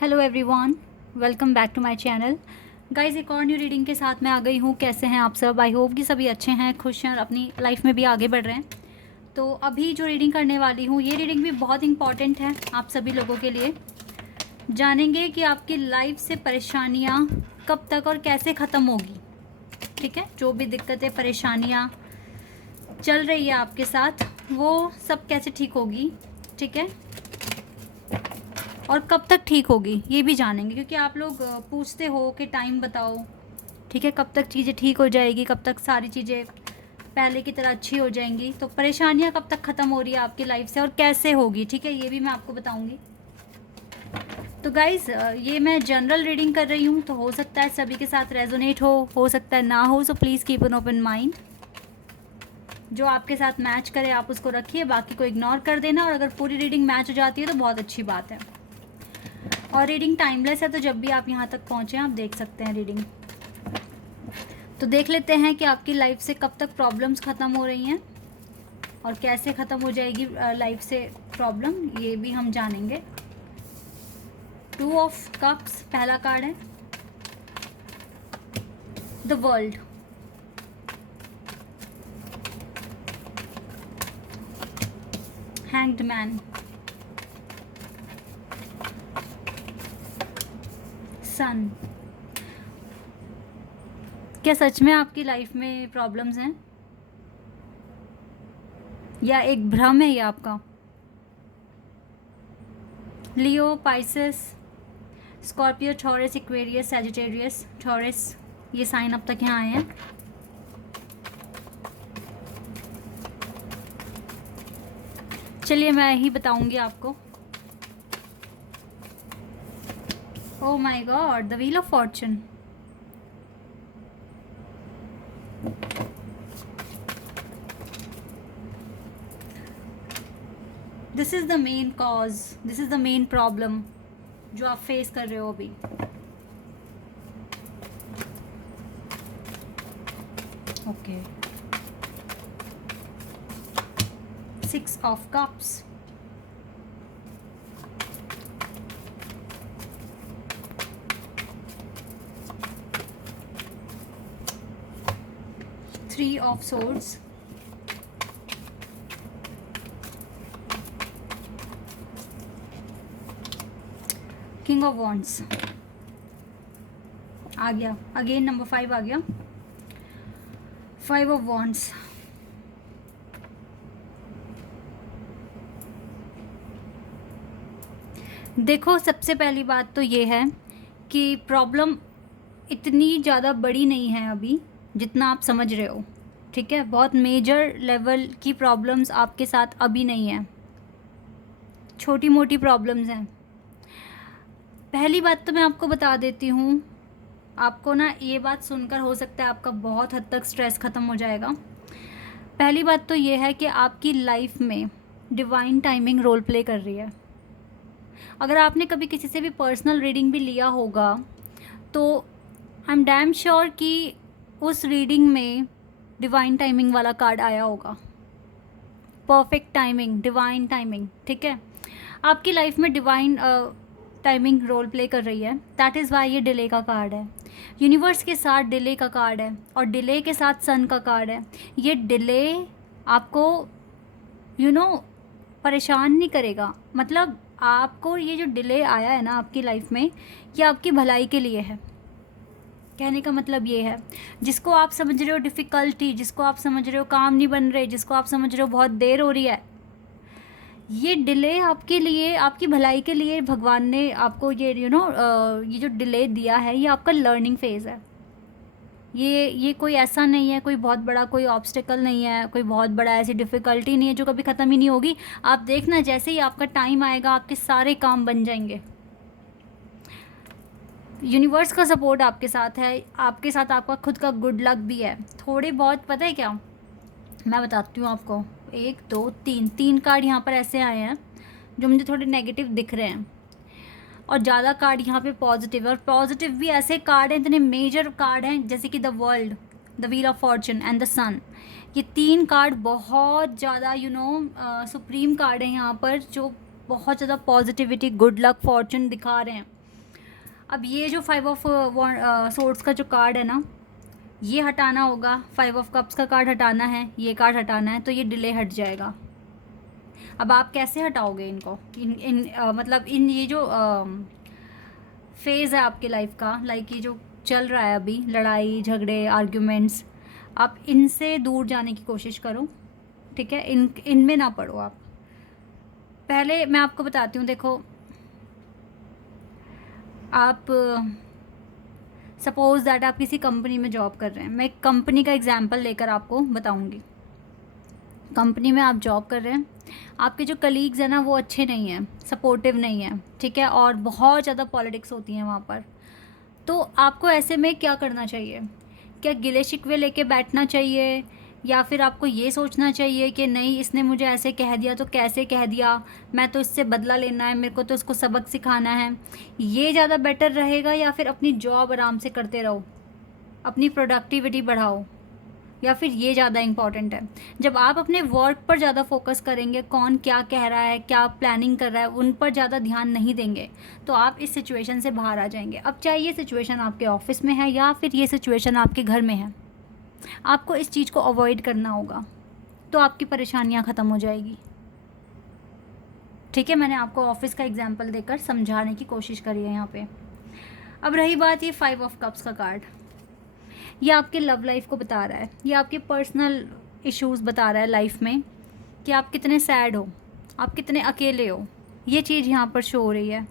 Hello everyone, welcome back to my channel. Guys, एक और new reading के साथ मैं आ गई हूँ। कैसे हैं आप सब? आई होप कि सभी अच्छे हैं, खुश हैं और अपनी लाइफ में भी आगे बढ़ रहे हैं। तो अभी जो रीडिंग करने वाली हूँ, ये रीडिंग भी बहुत इंपॉर्टेंट है आप सभी लोगों के लिए। जानेंगे कि आपकी लाइफ से परेशानियाँ कब तक और कैसे ख़त्म होगी। ठीक है, जो भी दिक्कतें परेशानियाँ चल रही है आपके साथ, वो सब कैसे ठीक होगी। ठीक है, और कब तक ठीक होगी ये भी जानेंगे, क्योंकि आप लोग पूछते हो कि टाइम बताओ। ठीक है, कब तक चीज़ें ठीक हो जाएगी, कब तक सारी चीज़ें पहले की तरह अच्छी हो जाएंगी। तो परेशानियां कब तक ख़त्म हो रही है आपकी लाइफ से और कैसे होगी, ठीक है, ये भी मैं आपको बताऊंगी। तो गाइज़, ये मैं जनरल रीडिंग कर रही हूँ, तो हो सकता है सभी के साथ रेजोनेट हो सकता है ना हो। So please keep an open mind. जो आपके साथ मैच करे आप उसको रखिए, बाकी को इग्नोर कर देना। और अगर पूरी रीडिंग मैच हो जाती है तो बहुत अच्छी बात है। और रीडिंग टाइमलेस है, तो जब भी आप यहाँ तक पहुँचें आप देख सकते हैं रीडिंग। तो देख लेते हैं कि आपकी लाइफ से कब तक प्रॉब्लम्स ख़त्म हो रही हैं और कैसे ख़त्म हो जाएगी लाइफ से प्रॉब्लम, ये भी हम जानेंगे। 2 ऑफ कप्स पहला कार्ड है, द वर्ल्ड। हैंग्ड मैन, सन। क्या सच में आपकी लाइफ में प्रॉब्लम्स हैं या एक भ्रम है ये आपका? Leo, Pisces, Scorpio, Taurus, Aquarius, Sagittarius, Taurus, ये साइन अब तक यहाँ आए हैं। चलिए मैं ही बताऊंगी आपको। Oh my God, the wheel of fortune. This is the main cause, this is the main problem जो आप फेस कर रहे हो अभी। Okay, 6 of cups, three of swords, king of wands आ गया, अगेन नंबर 5 आ गया, 5 ऑफ वॉन्ड्स। देखो, सबसे पहली बात तो ये है कि प्रॉब्लम इतनी ज़्यादा बड़ी नहीं है अभी जितना आप समझ रहे हो। ठीक है, बहुत मेजर लेवल की प्रॉब्लम्स आपके साथ अभी नहीं है, छोटी मोटी प्रॉब्लम्स हैं। पहली बात तो मैं आपको बता देती हूँ, आपको ना ये बात सुनकर हो सकता है आपका बहुत हद तक स्ट्रेस ख़त्म हो जाएगा। पहली बात तो ये है कि आपकी लाइफ में डिवाइन टाइमिंग रोल प्ले कर रही है। अगर आपने कभी किसी से भी पर्सनल रीडिंग भी लिया होगा तो आई एम डैम श्योर कि उस रीडिंग में डिवाइन टाइमिंग वाला कार्ड आया होगा। Perfect timing, divine timing. ठीक है, आपकी लाइफ में डिवाइन टाइमिंग रोल प्ले कर रही है। दैट इज़ वाई ये डिले का कार्ड है। यूनिवर्स के साथ डिले का कार्ड है और डिले के साथ सन का कार्ड है। ये डिले आपको परेशान नहीं करेगा। मतलब आपको ये जो डिले आया है ना आपकी लाइफ में, ये आपकी भलाई के लिए है। कहने का मतलब ये है, जिसको आप समझ रहे हो डिफ़िकल्टी, जिसको आप समझ रहे हो काम नहीं बन रहे, जिसको आप समझ रहे हो बहुत देर हो रही है, ये डिले आपके लिए, आपकी भलाई के लिए भगवान ने आपको ये ये जो डिले दिया है, ये आपका लर्निंग फेज़ है। ये कोई ऐसा नहीं है, कोई बहुत बड़ा कोई ऑब्स्टिकल नहीं है, कोई बहुत बड़ा ऐसी डिफ़िकल्टी नहीं है जो कभी ख़त्म ही नहीं होगी। आप देखना, जैसे ही आपका टाइम आएगा आपके सारे काम बन जाएंगे। यूनिवर्स का सपोर्ट आपके साथ है, आपके साथ आपका खुद का गुड लक भी है। थोड़े बहुत, पता है क्या, मैं बताती हूँ आपको। 1 2 3 कार्ड यहाँ पर ऐसे आए हैं जो मुझे थोड़े नेगेटिव दिख रहे हैं और ज़्यादा कार्ड यहाँ पे पॉजिटिव है। और पॉजिटिव भी ऐसे कार्ड हैं, इतने मेजर कार्ड हैं जैसे कि the world, the wheel of fortune and the sun. ये 3 कार्ड बहुत ज़्यादा सुप्रीम कार्ड हैं यहाँ पर, जो बहुत ज़्यादा पॉजिटिविटी, गुड लक, फॉर्चून दिखा रहे हैं। अब ये जो 5 ऑफ सोर्ड्स का जो कार्ड है ना, ये हटाना होगा, 5 ऑफ कप्स का कार्ड हटाना है, ये कार्ड हटाना है, तो ये डिले हट जाएगा। अब आप कैसे हटाओगे इनको, मतलब इन ये जो फेज़ है आपके लाइफ का, लाइक ये जो चल रहा है अभी, लड़ाई झगड़े आर्ग्यूमेंट्स, आप इनसे दूर जाने की कोशिश करो, ठीक है। इनमें ना पड़ो आप। पहले मैं आपको बताती हूँ, देखो आप सपोज़ दैट आप किसी कंपनी में जॉब कर रहे हैं, मैं एक कंपनी का एग्जांपल लेकर आपको बताऊंगी। कंपनी में आप जॉब कर रहे हैं, आपके जो कलीग्स हैं ना वो अच्छे नहीं हैं, सपोर्टिव नहीं हैं, ठीक है, और बहुत ज़्यादा पॉलिटिक्स होती हैं वहाँ पर। तो आपको ऐसे में क्या करना चाहिए? क्या गिले शिकवे लेके बैठना चाहिए, या फिर आपको ये सोचना चाहिए कि नहीं इसने मुझे ऐसे कह दिया तो कैसे कह दिया, मैं तो इससे बदला लेना है, मेरे को तो इसको सबक सिखाना है, ये ज़्यादा बेटर रहेगा? या फिर अपनी जॉब आराम से करते रहो, अपनी प्रोडक्टिविटी बढ़ाओ, या फिर ये ज़्यादा इम्पॉर्टेंट है? जब आप अपने वर्क पर ज़्यादा फोकस करेंगे, कौन क्या कह रहा है, क्या प्लानिंग कर रहा है, उन पर ज़्यादा ध्यान नहीं देंगे, तो आप इस सिचुएशन से बाहर आ जाएंगे। अब चाहे ये सिचुएशन आपके ऑफिस में है या फिर ये सिचुएशन आपके घर में है, आपको इस चीज़ को अवॉइड करना होगा, तो आपकी परेशानियाँ ख़त्म हो जाएगी, ठीक है। मैंने आपको ऑफिस का एग्जाम्पल देकर समझाने की कोशिश करी है यहाँ पे। अब रही बात ये 5 ऑफ कप्स का कार्ड, ये आपके लव लाइफ को बता रहा है, ये आपके पर्सनल इश्यूज़ बता रहा है लाइफ में, कि आप कितने सैड हो, आप कितने अकेले हो, ये चीज़ यहाँ पर शो हो रही है।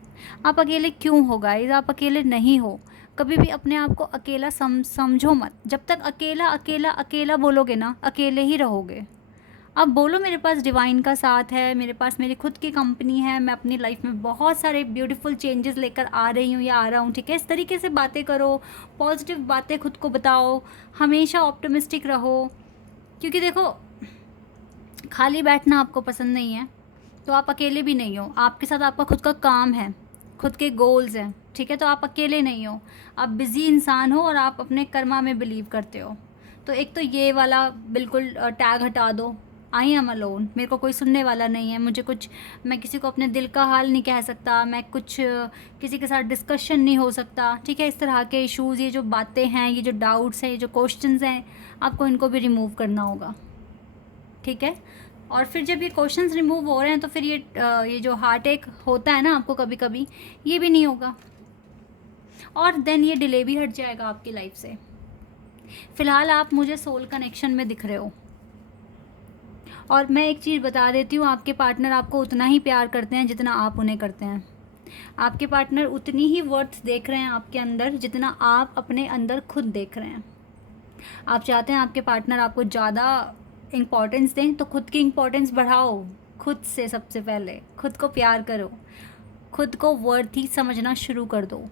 आप अकेले क्यों हो गाइस? आप अकेले नहीं हो। कभी भी अपने आप को अकेला समझो मत। जब तक अकेला अकेला अकेला बोलोगे ना, अकेले ही रहोगे। अब बोलो मेरे पास डिवाइन का साथ है, मेरे पास मेरी खुद की कंपनी है, मैं अपनी लाइफ में बहुत सारे ब्यूटीफुल चेंजेस लेकर आ रही हूँ या आ रहा हूँ, ठीक है। इस तरीके से बातें करो, पॉजिटिव बातें खुद को बताओ, हमेशा ऑप्टिमिस्टिक रहो, क्योंकि देखो खाली बैठना आपको पसंद नहीं है, तो आप अकेले भी नहीं हो। आपके साथ आपका खुद का काम है, खुद के गोल्स हैं, ठीक है, तो आप अकेले नहीं हो। आप बिज़ी इंसान हो और आप अपने कर्मा में बिलीव करते हो। तो एक तो ये वाला बिल्कुल टैग हटा दो, आई एम अलोन, मेरे को कोई सुनने वाला नहीं है, मुझे कुछ, मैं किसी को अपने दिल का हाल नहीं कह सकता, मैं कुछ किसी के साथ डिस्कशन नहीं हो सकता, ठीक है। इस तरह के इश्यूज़, ये जो बातें हैं, ये जो डाउट्स हैं, ये जो क्वेश्चंस हैं, आपको इनको भी रिमूव करना होगा, ठीक है। और फिर जब ये क्वेश्चंस रिमूव हो रहे हैं, तो फिर ये जो हार्ट अटैक होता है ना आपको कभी कभी, ये भी नहीं होगा, और देन ये डिले भी हट जाएगा आपकी लाइफ से। फ़िलहाल आप मुझे सोल कनेक्शन में दिख रहे हो, और मैं एक चीज़ बता देती हूँ, आपके पार्टनर आपको उतना ही प्यार करते हैं जितना आप उन्हें करते हैं। आपके पार्टनर उतनी ही वर्थ देख रहे हैं आपके अंदर जितना आप अपने अंदर खुद देख रहे हैं। आप चाहते हैं आपके पार्टनर आपको ज़्यादा इम्पोर्टेंस दें, तो खुद की इम्पोर्टेंस बढ़ाओ, खुद से सबसे पहले खुद को प्यार करो, खुद को वर्थी समझना शुरू कर दो,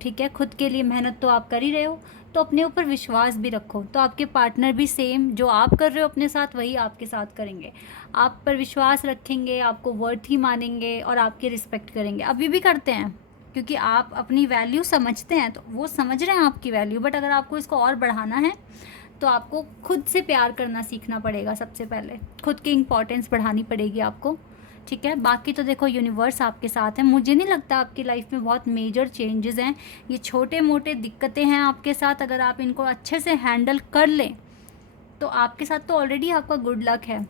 ठीक है। खुद के लिए मेहनत तो आप कर ही रहे हो, तो अपने ऊपर विश्वास भी रखो, तो आपके पार्टनर भी सेम जो आप कर रहे हो अपने साथ, वही आपके साथ करेंगे। आप पर विश्वास रखेंगे, आपको वर्थी मानेंगे और आपकी रिस्पेक्ट करेंगे। अभी भी करते हैं, क्योंकि आप अपनी वैल्यू समझते हैं, तो वो समझ रहे हैं आपकी वैल्यू, बट अगर आपको इसको और बढ़ाना है तो आपको खुद से प्यार करना सीखना पड़ेगा। सबसे पहले खुद की इम्पोर्टेंस बढ़ानी पड़ेगी आपको, ठीक है। बाकी तो देखो यूनिवर्स आपके साथ है। मुझे नहीं लगता आपकी लाइफ में बहुत मेजर चेंजेस हैं, ये छोटे मोटे दिक्कतें हैं आपके साथ। अगर आप इनको अच्छे से हैंडल कर लें तो आपके साथ तो ऑलरेडी आपका गुड लक है,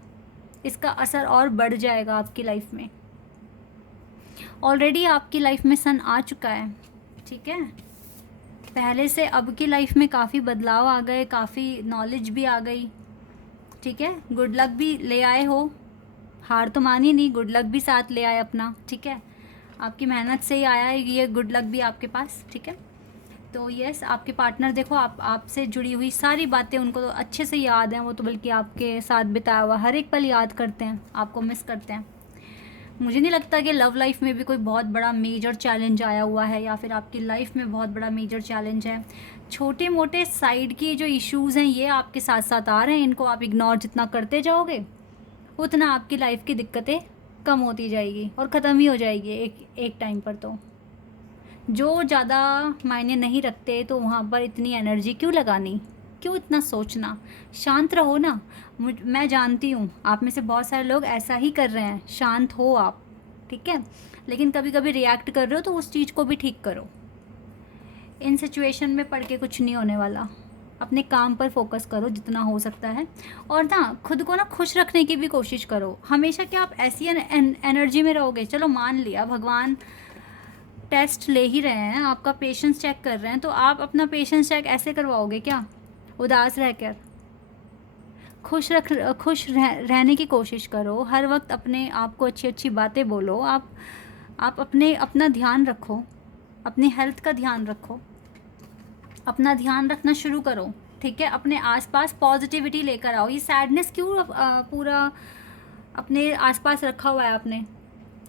इसका असर और बढ़ जाएगा आपकी लाइफ में। ऑलरेडी आपकी लाइफ में सन आ चुका है, ठीक है। पहले से अब की लाइफ में काफ़ी बदलाव आ गए, काफ़ी नॉलेज भी आ गई, ठीक है। गुड लक भी ले आए हो, हार तो मानी नहीं, गुड लक भी साथ ले आए अपना, ठीक है। आपकी मेहनत से ही आया है ये गुड लक भी आपके पास, ठीक है। तो यस, आपके पार्टनर देखो आपसे जुड़ी हुई सारी बातें उनको तो अच्छे से याद हैं, वो तो बल्कि आपके साथ बिताया हुआ हर एक पल याद करते हैं, आपको मिस करते हैं। मुझे नहीं लगता कि लव लाइफ में भी कोई बहुत बड़ा मेजर चैलेंज आया हुआ है, या फिर आपकी लाइफ में बहुत बड़ा मेजर चैलेंज है। छोटे मोटे साइड की जो इश्यूज़ हैं ये आपके साथ साथ आ रहे हैं, इनको आप इग्नोर जितना करते जाओगे उतना आपकी लाइफ की दिक्कतें कम होती जाएगी और ख़त्म ही हो जाएगी एक टाइम पर। तो जो ज़्यादा मायने नहीं रखते तो वहाँ पर इतनी एनर्जी क्यों लगानी, क्यों इतना सोचना, शांत रहो ना। मैं जानती हूँ आप में से बहुत सारे लोग ऐसा ही कर रहे हैं, शांत हो आप, ठीक है। लेकिन कभी कभी रिएक्ट कर रहे हो तो उस चीज़ को भी ठीक करो, इन सिचुएशन में पढ़ के कुछ नहीं होने वाला। अपने काम पर फोकस करो जितना हो सकता है, और ना खुद को ना खुश रखने की भी कोशिश करो। हमेशा क्या आप ऐसी एनर्जी में रहोगे? चलो मान लिया भगवान टेस्ट ले ही रहे हैं, आपका पेशेंस चेक कर रहे हैं, तो आप अपना पेशेंस चेक ऐसे करवाओगे क्या? उदास रहकर? खुश रहने की कोशिश करो। हर वक्त अपने आप को अच्छी अच्छी बातें बोलो। आप अपना ध्यान रखो, अपनी हेल्थ का ध्यान रखो, अपना ध्यान रखना शुरू करो, ठीक है? अपने आसपास पॉजिटिविटी लेकर आओ। ये सैडनेस क्यों पूरा अपने आसपास रखा हुआ है आपने?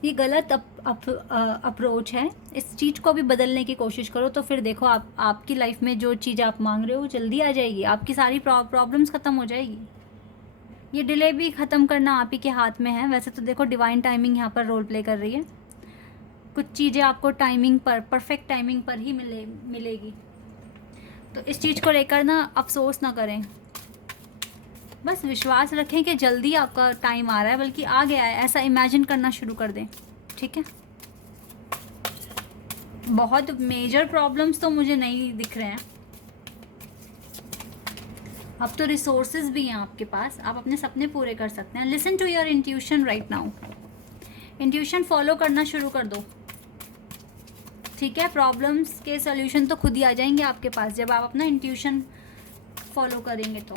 ये गलत अप्रोच है। इस चीज़ को भी बदलने की कोशिश करो, तो फिर देखो आपकी लाइफ में जो चीज़ आप मांग रहे हो जल्दी आ जाएगी। आपकी सारी प्रॉब्लम्स ख़त्म हो जाएगी। ये डिले भी ख़त्म करना आप ही के हाथ में है। वैसे तो देखो डिवाइन टाइमिंग यहाँ पर रोल प्ले कर रही है। कुछ चीज़ें आपको टाइमिंग पर, परफेक्ट टाइमिंग पर ही मिलेगी। तो इस चीज़ को लेकर ना अफसोस ना करें, बस विश्वास रखें कि जल्दी आपका टाइम आ रहा है, बल्कि आ गया है, ऐसा इमेजिन करना शुरू कर दें, ठीक है? बहुत मेजर प्रॉब्लम्स तो मुझे नहीं दिख रहे हैं। अब तो रिसोर्सेज भी हैं आपके पास, आप अपने सपने पूरे कर सकते हैं। Listen to your intuition right now. Intuition follow करना शुरू कर दो, ठीक है? प्रॉब्लम्स के सॉल्यूशन तो खुद ही आ जाएंगे आपके पास जब आप अपना इंट्यूशन फॉलो करेंगे। तो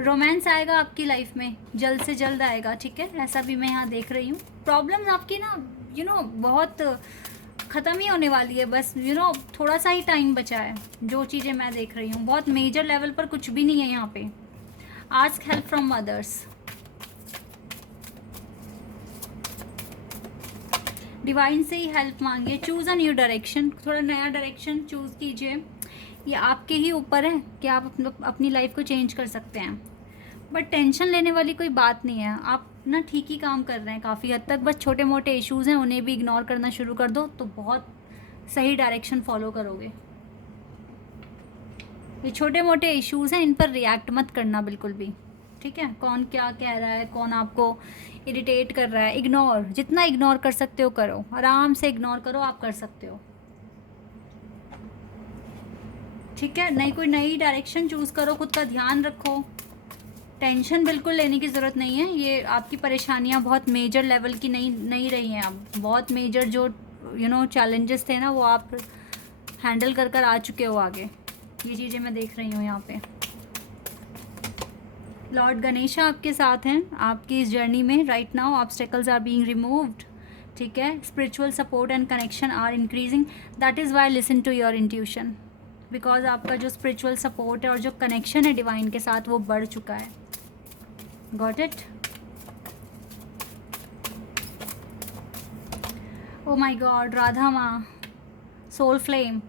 रोमांस आएगा आपकी लाइफ में, जल्द से जल्द आएगा, ठीक है? ऐसा भी मैं यहाँ देख रही हूँ। प्रॉब्लम्स आपकी ना बहुत ख़त्म ही होने वाली है। बस थोड़ा सा ही टाइम बचा है। जो चीज़ें मैं देख रही हूँ बहुत मेजर लेवल पर कुछ भी नहीं है यहाँ पे। Ask help from others. Divine से ही हेल्प मांगिए। चूज़ अ न्यू डायरेक्शन, थोड़ा नया डायरेक्शन चूज़ कीजिए। ये आपके ही ऊपर है कि आप अपनी लाइफ को चेंज कर सकते हैं। बट टेंशन लेने वाली कोई बात नहीं है। आप ना ठीक ही काम कर रहे हैं काफ़ी हद तक। बस छोटे मोटे इश्यूज़ हैं, उन्हें भी इग्नोर करना शुरू कर दो तो बहुत सही डायरेक्शन फॉलो करोगे। ये छोटे मोटे इश्यूज़ हैं, इन पर रिएक्ट मत करना बिल्कुल भी, ठीक है? कौन क्या कह रहा है, कौन आपको इरिटेट कर रहा है, इग्नोर। जितना इग्नोर कर सकते हो करो, आराम से इग्नोर करो, आप कर सकते हो, ठीक है? कोई नई डायरेक्शन चूज़ करो, खुद का ध्यान रखो। टेंशन बिल्कुल लेने की ज़रूरत नहीं है। ये आपकी परेशानियां बहुत मेजर लेवल की नहीं रही हैं। अब बहुत मेजर जो चैलेंजेस थे ना, वो आप हैंडल कर आ चुके हो आगे। ये चीज़ें मैं देख रही हूँ यहाँ पे। लॉर्ड गणेशा आपके साथ हैं आपकी इस जर्नी में right now. Obstacles are being removed, ठीक है? Spiritual support and connection are increasing. That is why listen to your intuition, because आपका जो स्पिरिचुअल सपोर्ट है और जो कनेक्शन है डिवाइन के साथ वो बढ़ चुका है। Got it? Oh my God, Radha माँ, सोल फ्लेम,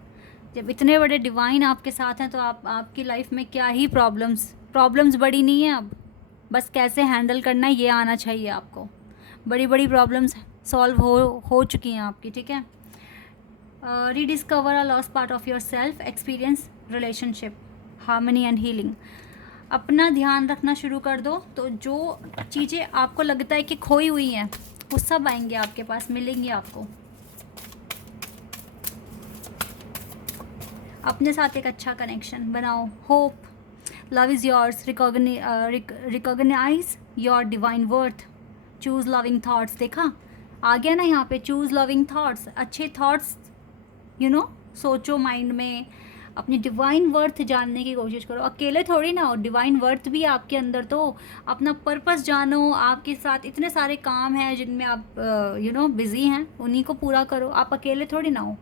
जब इतने बड़े डिवाइन आपके साथ हैं तो आपकी लाइफ में क्या ही प्रॉब्लम्स बड़ी नहीं है। अब बस कैसे हैंडल करना है ये आना चाहिए आपको। बड़ी बड़ी प्रॉब्लम्स सॉल्व हो चुकी हैं आपकी, ठीक है? Rediscover a lost part of your self, experience relationship, harmony and healing. अपना ध्यान रखना शुरू कर दो तो जो चीज़ें आपको लगता है कि खोई हुई हैं वो सब आएंगे आपके पास, मिलेंगी आपको। अपने साथ एक अच्छा कनेक्शन बनाओ। Hope, love is yours, recognise your divine worth, choose loving thoughts. देखा आ गया ना यहाँ पे, चूज़ लविंग थाट्स, अच्छे थाट्स सोचो माइंड में। अपनी डिवाइन वर्थ जानने की कोशिश करो। अकेले थोड़ी ना हो, डिवाइन वर्थ भी आपके अंदर। तो अपना पर्पस जानो। आपके साथ इतने सारे काम हैं जिनमें आप बिज़ी हैं, उन्हीं को पूरा करो। आप अकेले थोड़ी ना हो,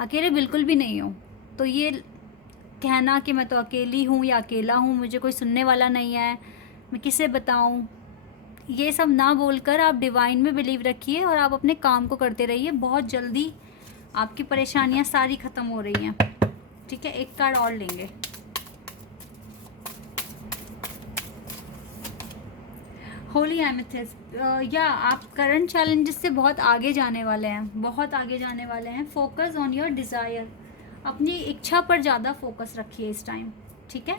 अकेले बिल्कुल भी नहीं हो। तो ये कहना कि मैं तो अकेली हूँ या अकेला हूँ, मुझे कोई सुनने वाला नहीं है, मैं किसे बताऊँ, ये सब ना बोलकर आप डिवाइन में बिलीव रखिए और आप अपने काम को करते रहिए। बहुत जल्दी आपकी परेशानियाँ सारी ख़त्म हो रही हैं, ठीक है? एक कार्ड और लेंगे। होली एमेथिस्ट। या आप करंट चैलेंजेस से बहुत आगे जाने वाले हैं, बहुत आगे जाने वाले हैं। फोकस ऑन योर डिज़ायर, अपनी इच्छा पर ज़्यादा फोकस रखिए इस टाइम, ठीक है?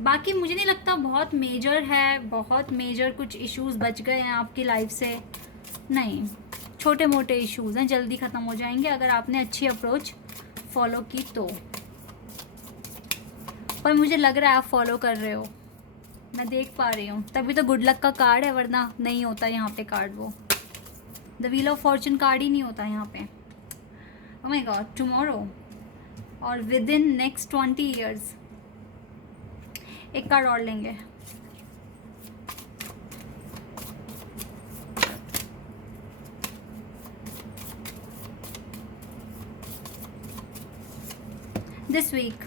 बाकी मुझे नहीं लगता बहुत मेजर है, बहुत मेजर कुछ इश्यूज बच गए हैं आपकी लाइफ से, नहीं। छोटे मोटे इश्यूज़ हैं, जल्दी ख़त्म हो जाएंगे अगर आपने अच्छी अप्रोच फॉलो की तो। पर मुझे लग रहा है आप फॉलो कर रहे हो, मैं देख पा रही हूँ, तभी तो गुड लक का कार्ड है, वरना नहीं होता यहाँ पे कार्ड। वो the wheel of fortune card ही नहीं होता यहाँ पे। ओह माय गॉड, टुमारो और विद इन नेक्स्ट 20 ईयर्स। एक कार्ड और लेंगे। This week,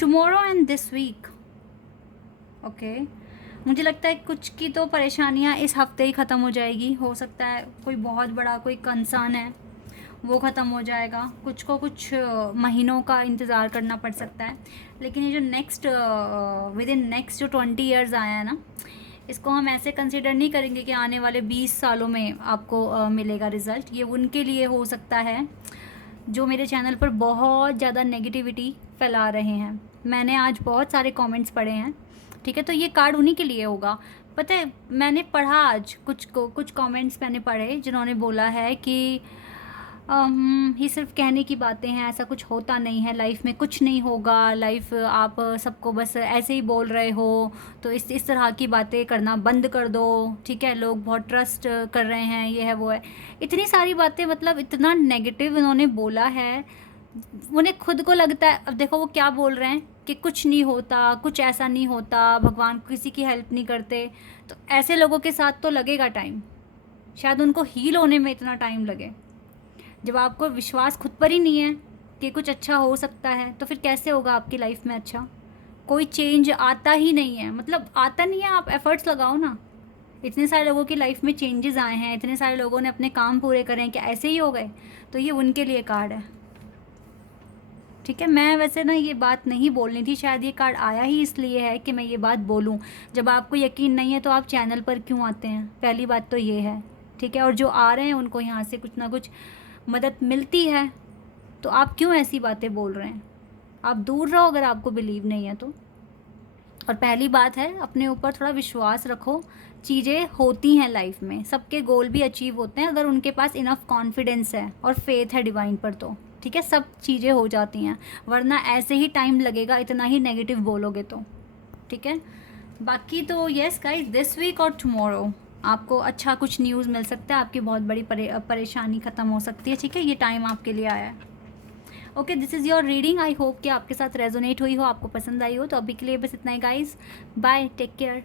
tomorrow and this week. Okay, मुझे लगता है कुछ की तो परेशानियां इस हफ्ते ही ख़त्म हो जाएगी। हो सकता है कोई बहुत बड़ा कोई कंसर्न है वो ख़त्म हो जाएगा, कुछ को कुछ महीनों का इंतज़ार करना पड़ सकता है। लेकिन ये जो नेक्स्ट विद इन नेक्स्ट जो 20 ईयर्स आया है ना, इसको हम ऐसे कंसिडर नहीं करेंगे कि आने वाले 20 सालों में आपको मिलेगा रिज़ल्ट। ये उनके लिए हो सकता है जो मेरे चैनल पर बहुत ज़्यादा नेगेटिविटी फैला रहे हैं। मैंने आज बहुत सारे कमेंट्स पढ़े हैं, ठीक है, तो ये कार्ड उन्हीं के लिए होगा। पता है, मैंने पढ़ा आज कुछ कमेंट्स मैंने पढ़े जिन्होंने बोला है कि ये सिर्फ कहने की बातें हैं, ऐसा कुछ होता नहीं है, लाइफ में कुछ नहीं होगा, लाइफ आप सबको बस ऐसे ही बोल रहे हो, तो इस तरह की बातें करना बंद कर दो, ठीक है, लोग बहुत ट्रस्ट कर रहे हैं, ये है वो है, इतनी सारी बातें, मतलब इतना नेगेटिव उन्होंने बोला है। उन्हें खुद को लगता है, अब देखो वो क्या बोल रहे हैं कि कुछ नहीं होता, कुछ ऐसा नहीं होता, भगवान किसी की हेल्प नहीं करते। तो ऐसे लोगों के साथ तो लगेगा टाइम, शायद उनको हील होने में इतना टाइम लगे। जब आपको विश्वास खुद पर ही नहीं है कि कुछ अच्छा हो सकता है, तो फिर कैसे होगा आपकी लाइफ में अच्छा? कोई चेंज आता ही नहीं है, मतलब आता नहीं है, आप एफर्ट्स लगाओ ना। इतने सारे लोगों की लाइफ में चेंजेस आए हैं, इतने सारे लोगों ने अपने काम पूरे करे हैं, कि ऐसे ही हो गए? तो ये उनके लिए कार्ड है, ठीक है। मैं वैसे ना ये बात नहीं बोलनी थी, शायद ये कार्ड आया ही इसलिए है कि मैं ये बात बोलूं। जब आपको यकीन नहीं है तो आप चैनल पर क्यों आते हैं? पहली बात तो ये है, ठीक है। और जो आ रहे हैं उनको यहाँ से कुछ ना कुछ मदद मिलती है, तो आप क्यों ऐसी बातें बोल रहे हैं? आप दूर रहो अगर आपको बिलीव नहीं है तो। और पहली बात है, अपने ऊपर थोड़ा विश्वास रखो, चीज़ें होती हैं लाइफ में, सबके गोल भी अचीव होते हैं अगर उनके पास इनफ कॉन्फिडेंस है और फेथ है डिवाइन पर, तो ठीक है, सब चीज़ें हो जाती हैं। वरना ऐसे ही टाइम लगेगा, इतना ही नेगेटिव बोलोगे तो, ठीक है। बाकी तो यस गाइस, दिस वीक और टुमारो आपको अच्छा कुछ न्यूज़ मिल सकता है, आपकी बहुत बड़ी परेशानी ख़त्म हो सकती है, ठीक है। ये टाइम आपके लिए आया है। Okay, this is your reading. I hope कि आपके साथ रेजोनेट हुई हो, आपको पसंद आई हो। तो अभी के लिए बस इतना ही गाइस, बाय, टेक केयर।